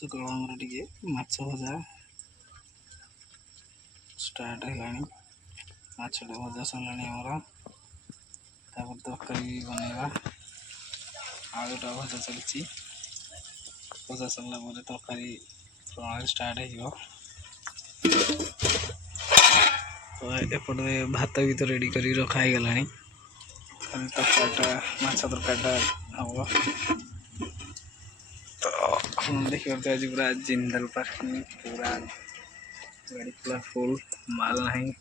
ସକାଳୁ ଆମର ଟିକେ ମାଛ ଭଜା ଷ୍ଟାର୍ଟ ହେଲାଣି। ମାଛଟା ଭଜା ସରିଲାଣି ଆମର। ତାପରେ ତରକାରୀ ବନେଇବା। ଆଳୁଟା ଭଜା ଚାଲିଛି। ଭଜା ସରିଲା ପରେ ତରକାରୀ ପ୍ରଣାଳୀ ଷ୍ଟାର୍ଟ ହେଇଯିବ। ତ ଏପଟେ ଭାତ ବି ତ ରେଡ଼ି କରି ରଖା ହେଇଗଲାଣି। ଖାଲି ତରକାରୀଟା ମାଛ ତରକାରୀଟା ହବ। ତ ଦେଖିବାକୁ ଆଜି ପୁରା ଜିନ୍ଦଲ ପାର୍କିଂ, ପୁରା ଗାଡ଼ି ପୁରା ଫୁଲ୍, ମାଲ ନାହିଁ।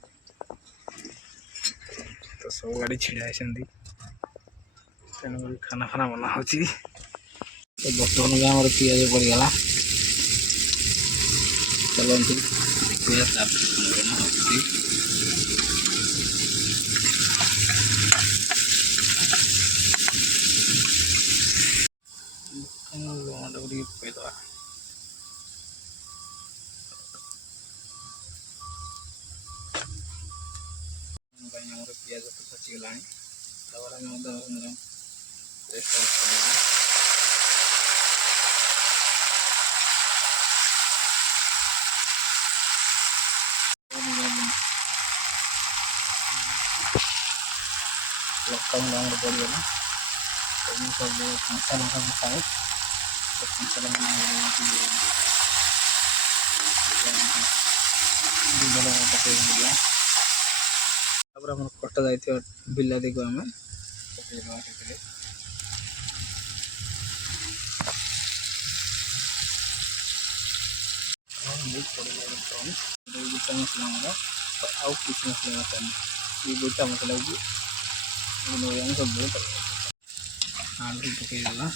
ତ ସବୁ ଗାଡ଼ି ଛିଡ଼ା ହେଇଛନ୍ତି। ତେଣୁକରି ଖାନା ବନା ହେଉଛି। ତ ବର୍ତ୍ତମାନ ବି ଆମର ପିଆଜ ପଡ଼ିଗଲା। ଚାଲନ୍ତୁ ଦେଖିବା ତାପରେ ବନା ହେଉଛି। ଲୁଣଟାକୁ ଟିକେ ପକାଇଦେବା। ପାଇଁ ଆମର ପିଆଜ ତ ପଚିଗଲାଣି। ତାପରେ ଆମେ ଅଦା ରସୁଣ ପେଷ୍ଟ କରିବା। ଲଙ୍କା ଗୁଣ୍ଡ ଆମର ପଡ଼ିଗଲା। ମୁଁ ସବୁ କଞ୍ଚା ଲଙ୍କା ପକାଏ। କଞ୍ଚା ଲଙ୍କା ପକାଇଦେବା। ତାପରେ ଆମର କଟା ଯାଇଥିବା ବିଲାତିକୁ ଆମେ ପକାଇଦେବା ସେଥିରେ। ଗୋଟା ମସଲା ଆମର ଆଉ କିଛି ମସଲା ଦରକାର ନାହିଁ। ଏ ଗୋଟା ମସଲାକୁ ଆମେ ସବୁବେଳେ ପକାଇବା। ଆଳୁ ପକାଇଦେବା।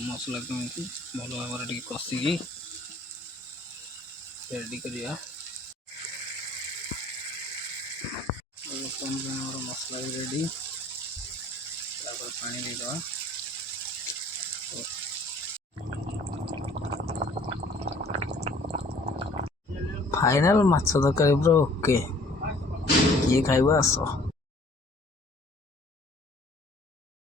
ମସଲାକୁ ଏମିତି ଭଲ ଭାବରେ ଟିକେ କଷିକି ରେଡ଼ି କରିବା। ବର୍ତ୍ତମାନ ପାଇଁ ଆମର ମସଲା ବି ରେଡ଼ି। ତାପରେ ପାଣି ଦେଇଦେବା। ଫାଇନାଲ ମାଛ ତରକାରୀ ପୁରା ଓକେ। କିଏ ଖାଇବ ଆସ।